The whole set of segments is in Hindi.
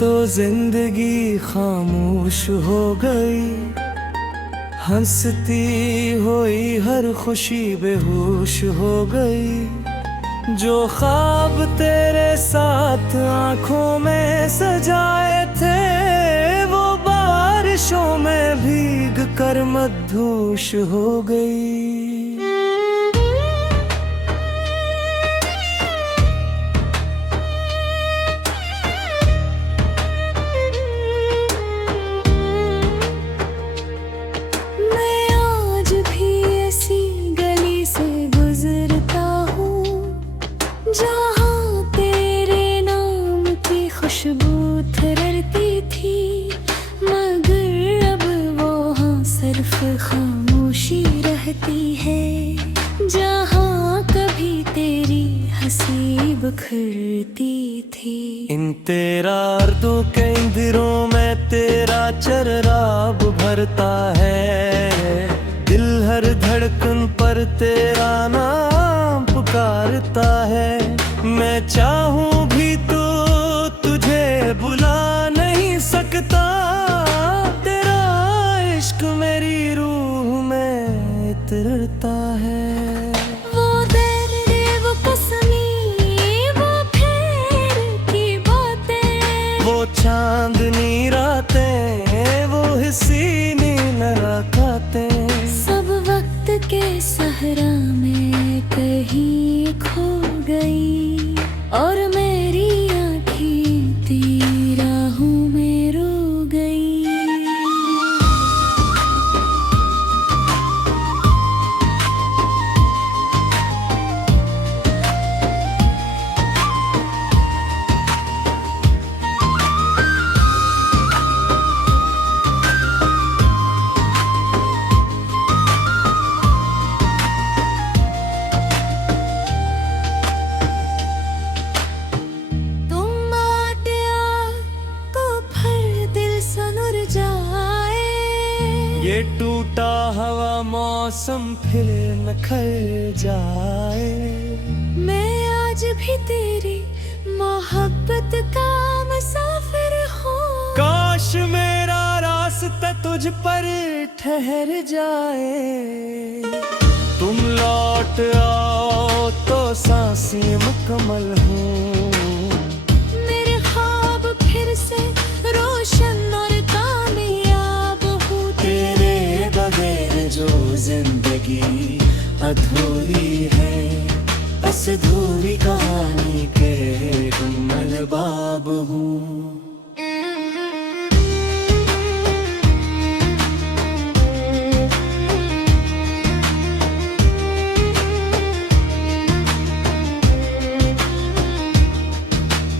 तो जिंदगी खामोश हो गई, हंसती हुई हर खुशी बेहोश हो गई। जो ख्वाब तेरे साथ आंखों में सजाए थे, वो बारिशों में भीग कर मदहोश हो गई। जहाँ तेरे नाम की खुशबू थररती थी, मगर अब वहाँ सिर्फ खामोशी रहती है। जहाँ कभी तेरी हंसी बिखरती थी। इन तेरा अर्दों के इंदिरों में तेरा चरराब भरता है। दिल हर धड़कन पर तेरा नाम पुकारता है। मैं चाहूं भी तो तुझे बुला नहीं सकता। तेरा इश्क मेरी रूह में इतरता है। वो दर्द, वो कसमी, वो फेर की बातें, वो चांदनी रातें, वो हसीनी मुलाकातें, सब वक्त के सहरा में कहीं खो गई। और मेरी आँखें तेरी राहों में रो गई। ये टूटा हवा मौसम फिर न खल जाए। मैं आज भी तेरी मोहब्बत का मुसाफिर हूँ। काश मेरा रास्ता तुझ पर ठहर जाए। तुम लौट आओ तो सांसें मुकम्मल हूँ। मेरे ख्वाब फिर से रोशन और कामयाब हूँ। तेरे बगैर जो जिंदगी अधूरी है, बस अधूरी कहानी के गुमल बाब हूँ।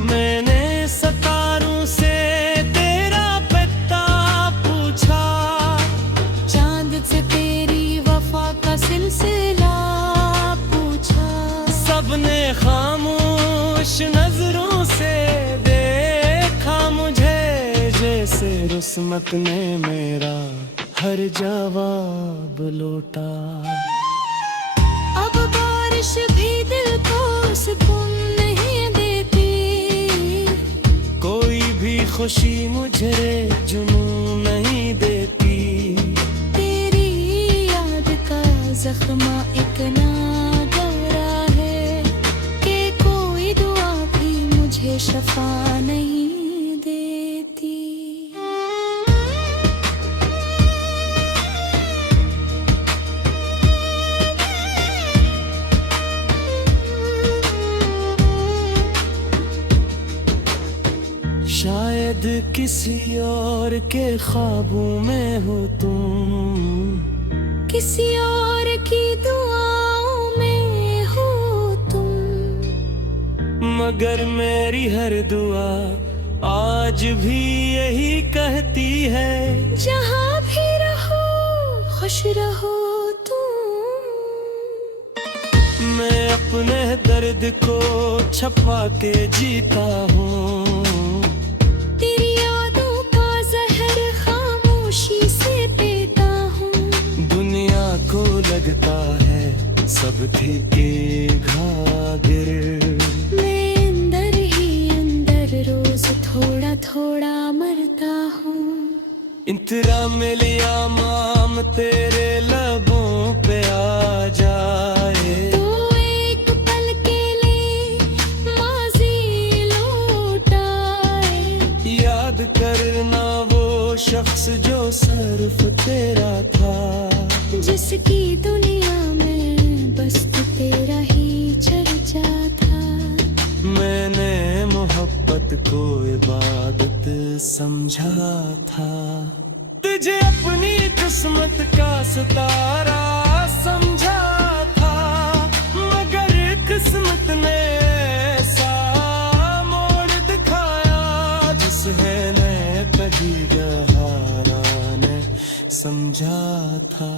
मैंने सितारों से तेरा पता पूछा, चांद से तेरी वफा का सिलसिला पूछा। सबने खामोश नजरों से देखा मुझे, जैसे रुस्मत ने मेरा हर जवाब लौटा। अब बारिश भी दिल को सुकून नहीं देती। कोई भी खुशी मुझे जुनून नहीं देती। तेरी याद का जख्मा इतना गहरा है कि कोई दुआ भी मुझे शफा नहीं देती। शायद किसी और के ख्वाबों में हो तुम, किसी और की दुआओं में हो तुम। मगर मेरी हर दुआ आज भी यही कहती है, जहाँ भी रहो खुश रहो तुम। मैं अपने दर्द को छुपा के जीता हूँ। तेरी यादों का जहर खामोशी से पीता हूँ। दुनिया को लगता है सब थे घाघर। मैं अंदर ही अंदर रोज थोड़ा थोड़ा थोड़ा मरता हूँ। इंतरा मिलिया माम तेरे लबों पे आ जाए, तो एक पल के लिए माजी लौटाए। याद करना वो शख्स जो सिर्फ तेरा था, जिसकी दुनिया में बस तेरा ही चर्चा था। मैंने मोहब्बत को इबादत समझा था, तुझे अपनी किस्मत का सितारा समझा था। मगर किस्मत ने ऐसा मोड़ दिखाया, जिसे ने कभी गहारा ने समझा था।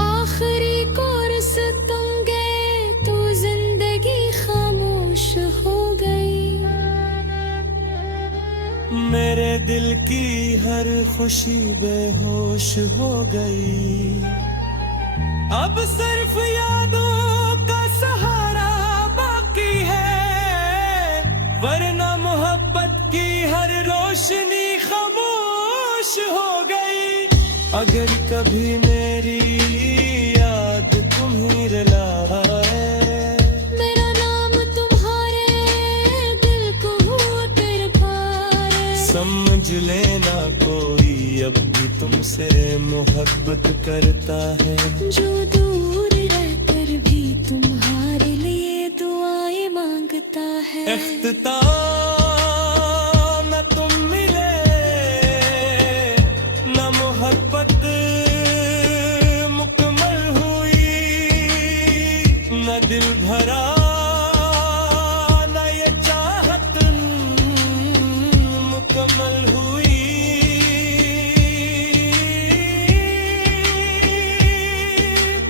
आखिरी कोर्स तुम गए तो जिंदगी खामोश हो गई। मेरे दिल की हर खुशी बेहोश हो गई। अब सिर्फ यादों का सहारा बाकी है, वरना मोहब्बत की हर रोशनी खामोश हो गई। अगर कभी मेरी याद तुम्हीं रुलाए, मेरा नाम तुम्हारे दिल को उतर पाए। समझ लेना कोई अब भी तुमसे मोहब्बत करता है, जो दूर रहकर भी तुम्हारे लिए दुआएं मांगता है। इख्तिताम न तुम मिले, न मोहब्बत मुकम्मल हुई, न दिल भरा न ये चाहत मुकम्मल हुई।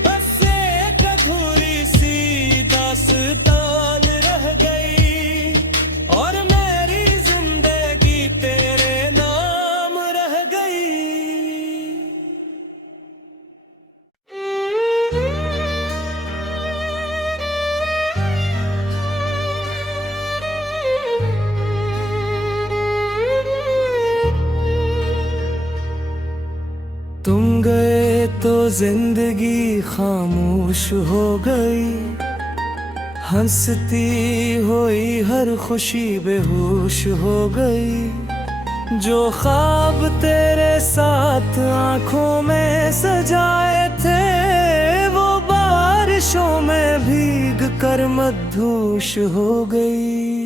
बस एक अधूरी सी दास्तान रह गई, और मेरी जिंदगी तेरे नाम रह गई। तुम गए तो जिंदगी खामोश हो गई, हंसती हुई हर खुशी बेहोश हो गई। जो ख्वाब तेरे साथ आंखों में सजाए थे, वो बारिशों में भीग कर मदहोश हो गई।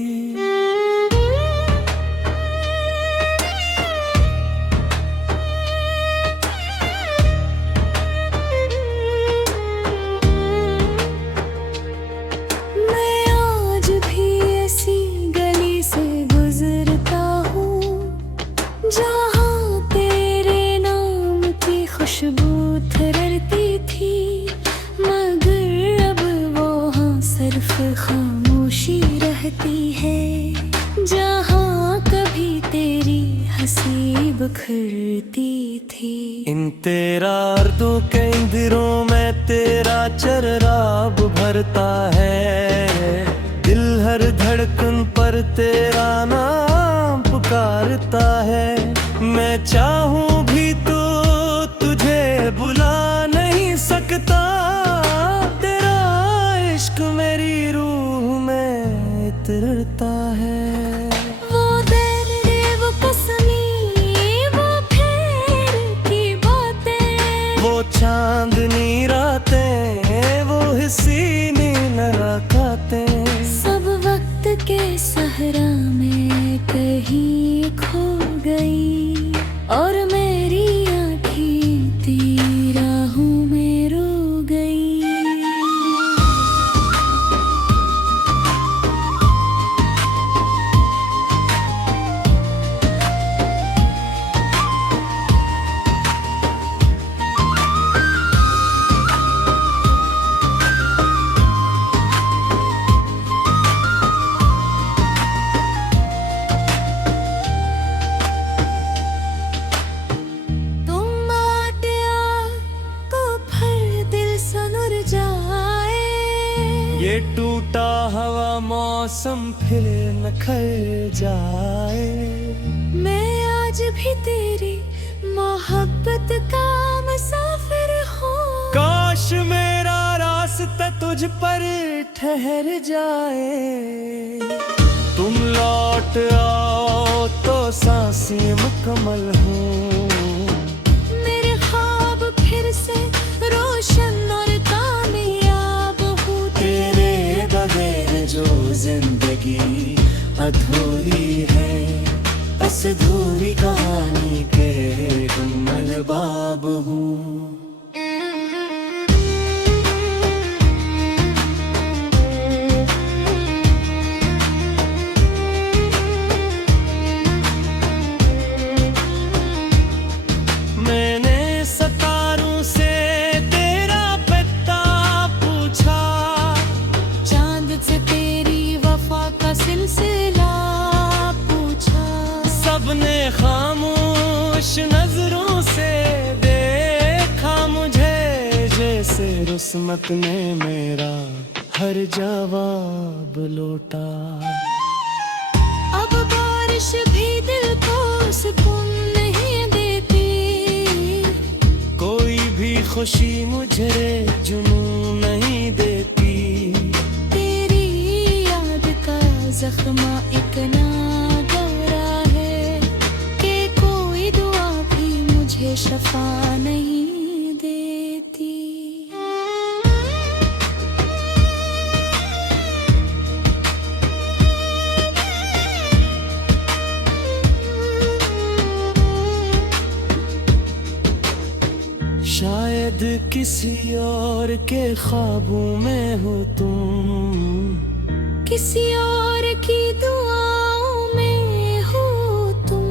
मैं आज भी ऐसी गली से गुजरता हूँ, जहाँ तेरे नाम की खुशबू थररती थी। मगर अब वहाँ सिर्फ खामोशी रहती है, जहाँ कभी तेरी हंसी बिखरती थी। इन तेरा अर्दों के इंदिरों में तेरा चराब भरता है, दिल हर धड़कन पर तेरा नाम पुकारता है। मैं चाहूं भी तो तुझे बुला नहीं सकता, तेरा इश्क मेरी रूह में इतरता है। वो दर्द, वो कसमी, वो फेर की बातें, वो चांदनी रातें, वो हसीनी मुलाकातें, सब वक्त के सहरा में कहीं खो गई। और मैं ये टूटा हवा मौसम फिर न खल जाए। मैं आज भी तेरी मोहब्बत का मुसाफिर हूँ। काश मेरा रास्ता तुझ पर ठहर जाए। तुम लौट आओ तो सांसें मुकम्मल हों। मेरे ख्वाब फिर से रोशन और कामयाब हो। तेरे बगैर जो जिंदगी अधूरी है, बस अधूरी कहानी के गुमल बाब हूँ। मैंने सितारों से तेरा पता पूछा, चांद से तेरी वफा का सिलसिला पूछा। सबने खामोश नजरों से देखा मुझे, जैसे रुस्मत ने मेरा हर जवाब लौटा। अब बारिश भी दिल को सुकून नहीं देती। कोई भी खुशी मुझे जुनून नहीं देती। तेरी याद का जख्मा इतना गहरा है कि कोई दुआ भी मुझे शफा नहीं देती। शायद किसी और के ख्वाबों में हो तुम, किसी और की दुआओं में हो तुम।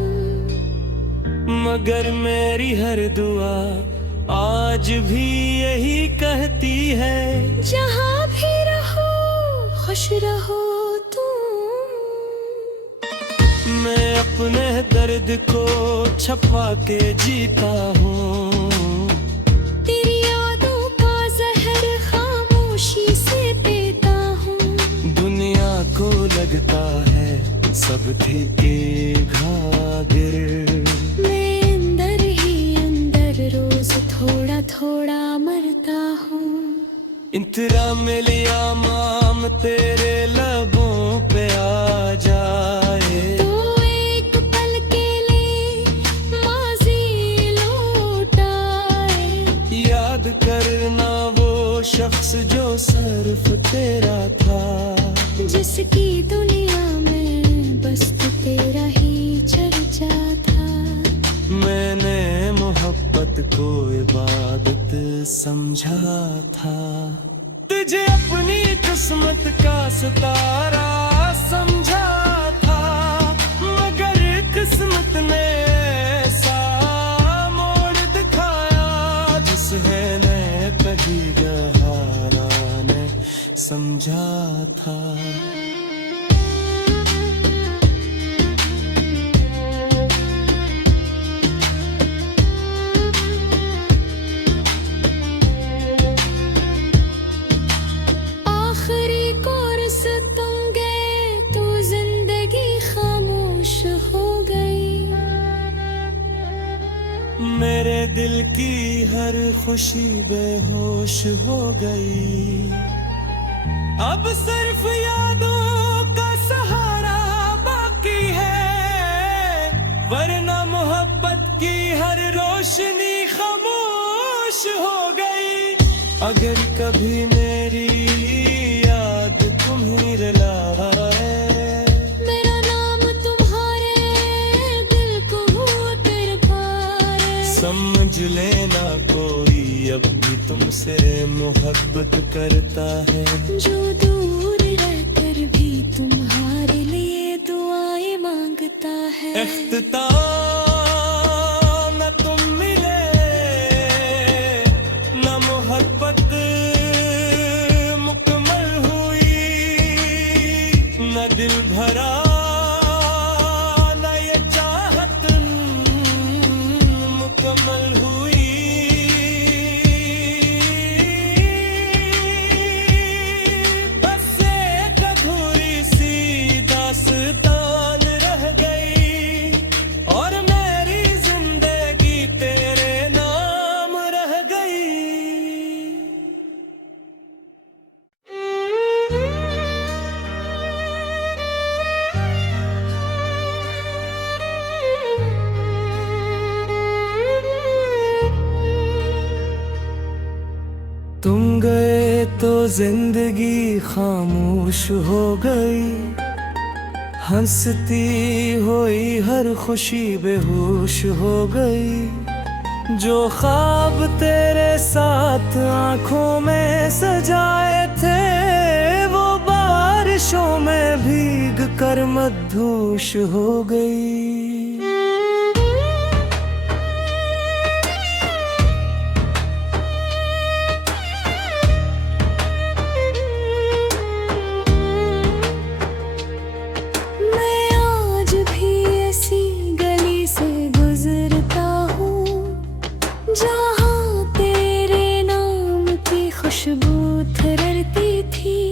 मगर मेरी हर दुआ आज भी यही कहती है, जहाँ भी रहो खुश रहो तुम। मैं अपने दर्द को छुपा के जीता हूँ। तेरी यादों का जहर खामोशी से पीता हूँ। दुनिया को लगता है सब थी घाघर। मैं अंदर ही अंदर रोज थोड़ा थोड़ा मरता हूँ। इंतरा में लिया माम तेरे लबों पे आ जाए, तो एक पल के लिए माजी लौट आए। याद करना वो शख्स जो सिर्फ तेरा था, जिसकी दुनिया में बस तू तेरा ही चर्चा था। मैंने मोहब्बत को इबादत समझा था। तुझे अपनी किस्मत का सितारा समझा था, मगर किस्मत ने ऐसा मोड़ दिखाया, जिस है ने कभी गहाना ने समझा था। आखिरी कोर्स तुम गए तो जिंदगी खामोश हो गई। मेरे दिल की हर खुशी बेहोश हो गई। अब सिर्फ यादों का सहारा बाकी है, वरना मोहब्बत की हर रोशनी खामोश हो गई। अगर कभी मेरी याद तुम्हें रुलाए, मेरा नाम तुम्हारे दिल को तेरे पार। समझ लेना कोई अब भी तुमसे मोहब्बत करता है, जो दूर रहकर भी तुम्हारे लिए दुआएं मांगता है। इख्तिताम न तुम मिले, न मोहब्बत मुकम्मल हुई, न दिल भरा न ये चाहत मुकम्मल हुई। बस तो जिंदगी खामोश हो गई, हंसती हुई हर खुशी बेहोश हो गई। जो ख्वाब तेरे साथ आंखों में सजाए थे, वो बारिशों में भीग कर मदहोश हो गई। जहाँ तेरे नाम की खुशबू थररती थी,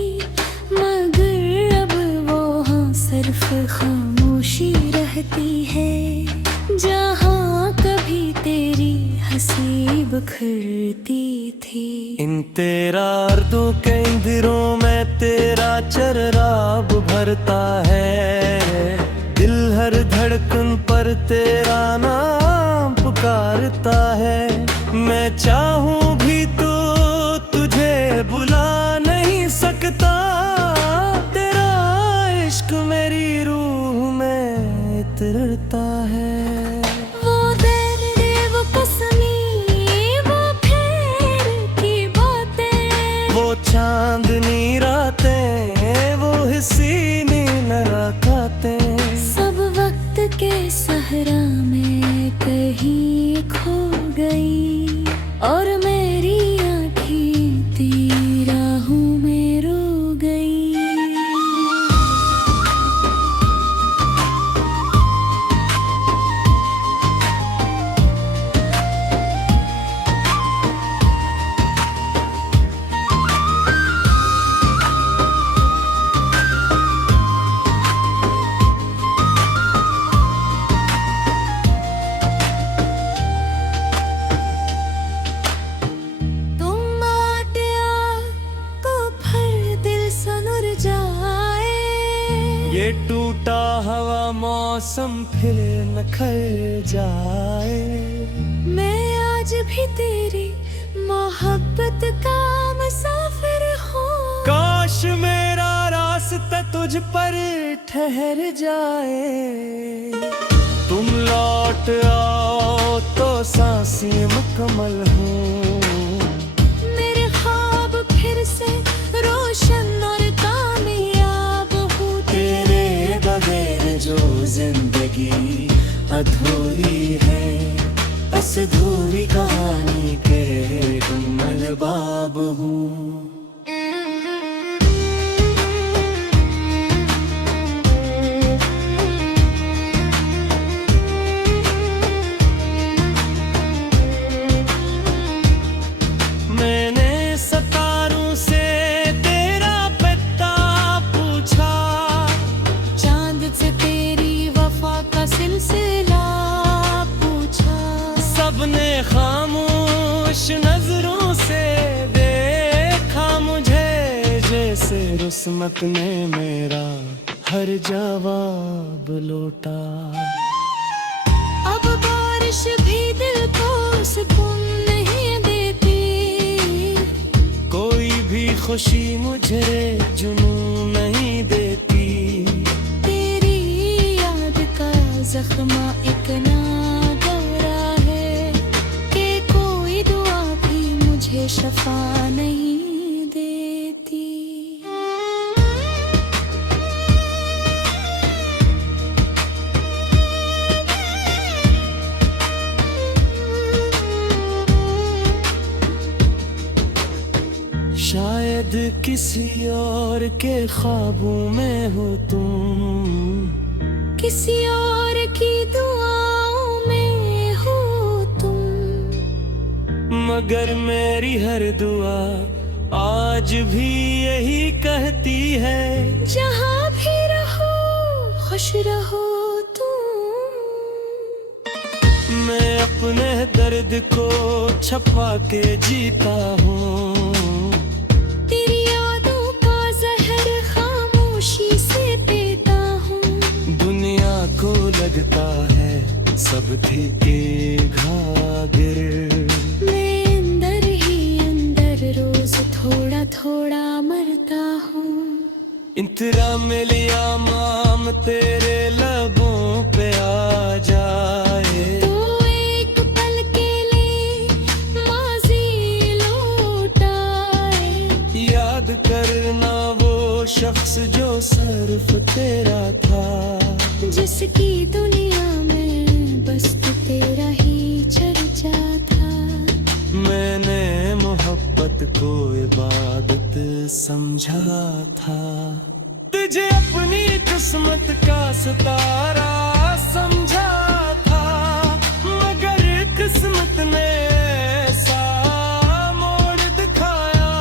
मगर अब वहाँ सिर्फ खामोशी रहती है। जहाँ कभी तेरी हंसी बिखरती थी। इन तेरा अर्दों के इंदिरों में तेरा चरराब भरता है, दिल हर धड़कन पर तेरा नाम पुकारता है। मैं चाहूं भी तो तुझे बुला नहीं सकता, तेरा इश्क मेरी रूह में इतरता है। वो दर्द, वो कसमी, वो फेर की बातें, वो चांदनी रातें, वो हसीनी मुलाकातें, सब वक्त के सहरा में कहीं खो गई। और मेरी आँखें तेरी राहों में रो गई। ये टूटा हवा मौसम फिर न खल जाए। मैं आज भी तेरी मोहब्बत का मुसाफिर हूँ। काश मेरा रास्ता तुझ पर ठहर जाए। तुम लौट आओ तो सांसें मुकम्मल हों। मेरे ख्वाब फिर से रोशन और कामयाब हो। तेरे बगैर जो जिंदगी अधूरी है, बस अधूरी कहानी के गुमल बाब हूँ। मैंने सितारों से तेरा पता पूछा, चांद से तेरी वफा का सिलसिला पूछा। सबने खामोश नजरों से देखा मुझे, जैसे रुस्मत ने मेरा हर जवाब लौटा। अब बारिश भी दिल को सुकून नहीं देती, कोई भी खुशी मुझे जुनून नहीं देती। तेरी याद का जख्मा इतना गहरा है कि कोई दुआ भी मुझे शफा नहीं देती। शायद किसी और के ख्वाबों में हो तुम, किसी और की दुआओं में हो तुम, मगर मेरी हर दुआ आज भी यही कहती है, जहाँ भी रहो खुश रहो तुम। मैं अपने दर्द को छुपा के जीता हूँ। तेरी यादों का जहर खामोशी से पीता हूँ। दुनिया को लगता है सब थे घाघर, मैं अंदर ही अंदर रोज थोड़ा थोड़ा इंतरा मिलिया माम तेरे लबों पे आ जाए तो एक पल के लिए माजी लौटाए। याद करना वो शख्स जो सिर्फ तेरा था, जिसकी दुनिया में बस तेरा ही चर्चा था। मैंने मोहब्बत को इबादत समझा था, तुझे अपनी किस्मत का सितारा समझा था। मगर किस्मत ने ऐसा मोड़ दिखाया,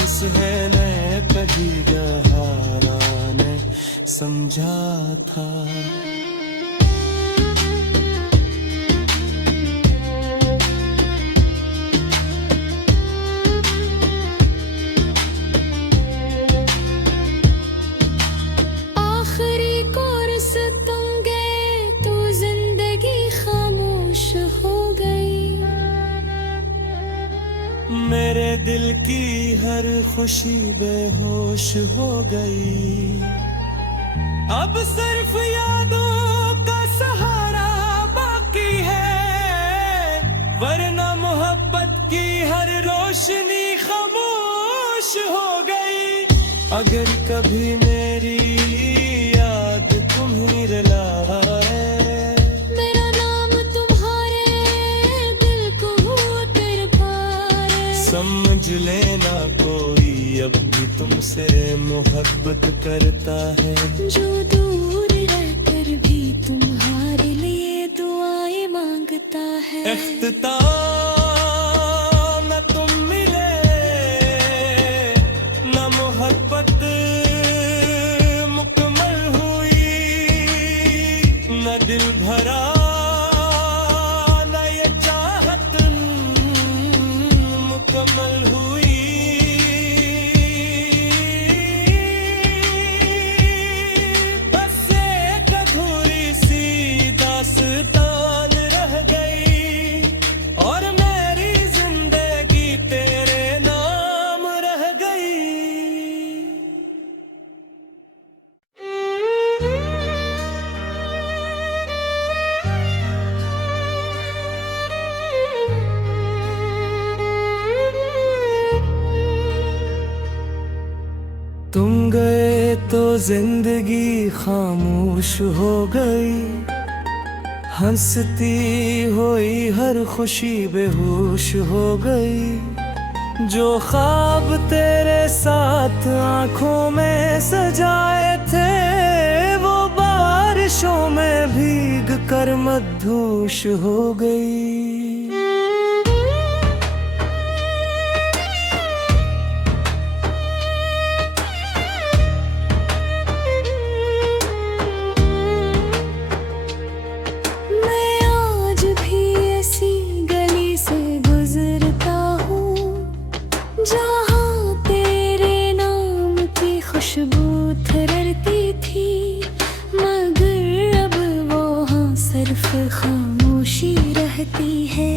जिस है ने कभी गहारा ने समझा था। आखिरी कोर्स तुम गए तो जिंदगी खामोश हो गई। मेरे दिल की हर खुशी बेहोश हो गई। अब सिर्फ यादों का सहारा बाकी है, वरना मोहब्बत की हर रोशनी खामोश हो गई। अगर कभी मेरी याद तुम्हीं रुलाए, मेरा नाम तुम्हारे दिल को कर पाए। समझ लेना कोई अब भी तुमसे मोहब्बत करता है, जो दूर रहकर भी तुम्हारे लिए दुआएं मांगता है। इख्तिताम न तुम मिले, न मोहब्बत मुकम्मल हुई, न दिल भरा न ये चाहत मुकम्मल हुई। बस एक अधूरी सी दास्तान रह गई, और मेरी जिंदगी तेरे नाम रह गई। तुम गए तो जिंदगी खामोश हो गई, हंसती हुई हर खुशी बेहोश हो गई। जो ख्वाब तेरे साथ आंखों में सजाए थे, वो बारिशों में भीग कर मदहोश हो गई। मैं आज भी ऐसी गली से गुजरता हूँ, जहाँ तेरे नाम की खुशबू थररती थी। मगर अब वहाँ सिर्फ खामोशी रहती है,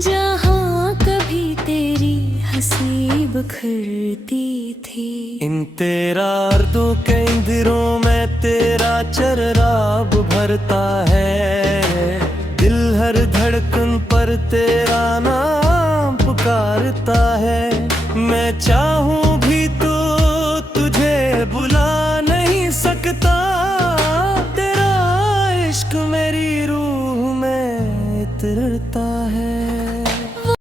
जहाँ कभी तेरी हंसी बिखरती थी। इन तेरा अर्दों के इंदिरों में तेरा चराब भरता है, दिल हर धड़कन पर तेरा नाम पुकारता है। मैं चाहूं